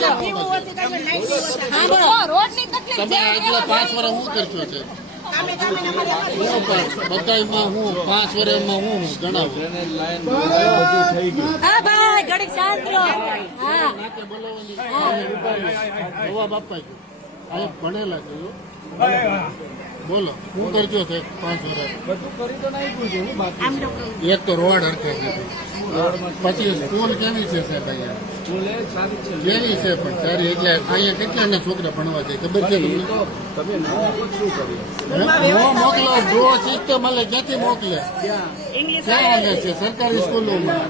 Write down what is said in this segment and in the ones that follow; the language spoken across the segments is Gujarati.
આગલા 5 વર્ષ હું કરશો છે બધામાં હું 5 વર્ષમાં હું જણાવું જવાબ આપવા ભણેલા છે બોલો શું કરજો છે 5 વર્ષ એક તો રોડ હરખે નથી પછી સ્કૂલ કેવી છે સાહેબ અહીંયા કેવી છે પણ સારી એટલે અહીંયા કેટલા છોકરા ભણવા જાય ખબર છે મોકલો જો સિસ્ટમ મળે ક્યાંથી મોકલે ક્યાં આવે છે સરકારી સ્કૂલોમાં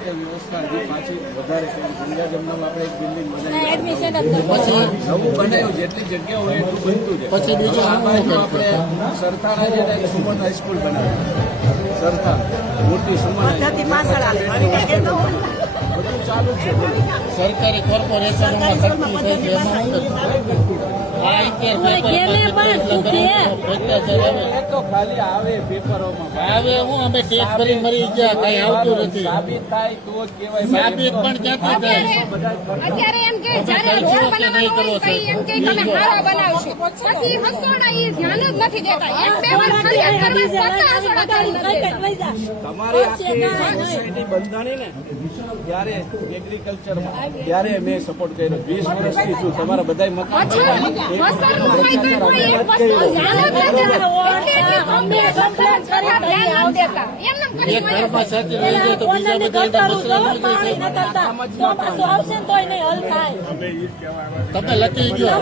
પછી બીજું સરકારે સુમન હાઈસ્કૂલ બનાવી સરકાર મોટી સુમન બધું ચાલુ છે સરકારી કોર્પોરેશનોમાં શક્તિ છે ખાલી આવે પેપરોમાં આવે હું અમે ટેક્સ ભરી મરી ગયા કઈ આવતું નથી સાબિત થાય તો જ કહેવાય સાબિત પણ ક્યાંથી થાય અત્યારે એમ કે જ્યારે રોડ બનાવવાનો હોય તો એમ કે તમે હારા બનાવશો પછી હસોડા એ ધ્યાન જ નથી દેતા એક બે વાર ફરિયાદ કરવા છતાં હસોડા ચાલુ નથી તમારી આખી સોસાયટી બંધાણી ને ત્યારે એગ્રીકલ્ચરમાં ત્યારે મેં સપોર્ટ કર્યો 20 વર્ષથી છું તમારા બધા મત તમે લખી ગયો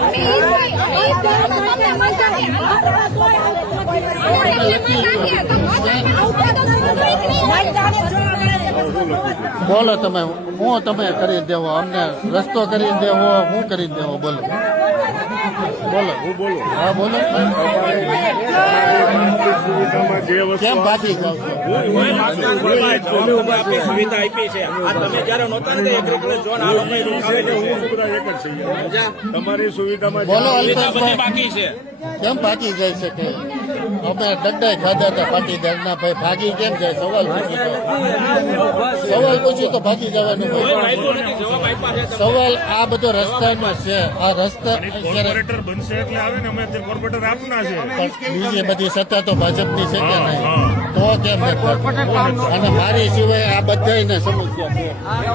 બોલો તમે હું તમે કરી દેવો અમને રસ્તો કરી દેવો હું કરી દેવો બોલો બોલો હા બોલો કેમ ભાગી જાવ સુવિધા આપી છે તમે જયારે નહોતા ને એગ્રીકલ્ચર ઝોન તમારી સુવિધામાં બોલો બાકી છે કેમ ભાગી જાય છે કે અમે દંડાઈ ખાધા હતા પાટીદારના ભાઈ ભાગી કેમ જાય સવાલ પૂછી સવાલ પૂછ્યું તો ભાગી જવાનું સવાલ આ બધો રસ્તામાં છે આ રસ્તા બનશે એટલે આવે ને અમે કોર્પોરેટર આપના છે બીજી બધી સત્તા તો ભાજપની છે કે નહીં તો કેમ અને મારી સિવાય આ બધાને સમસ્યા છે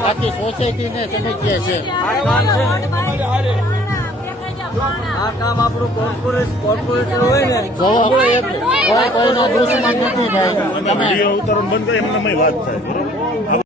આખી સોસાયટીને સમસ્યા છે આ કામ આપણું કોર્પોરેટર હોય ને કોઈનો દુશ્મન નથી ભાઈ વિડીયો ઉતારવાનું બંધ કરે એમને વાત થાય બરોબર.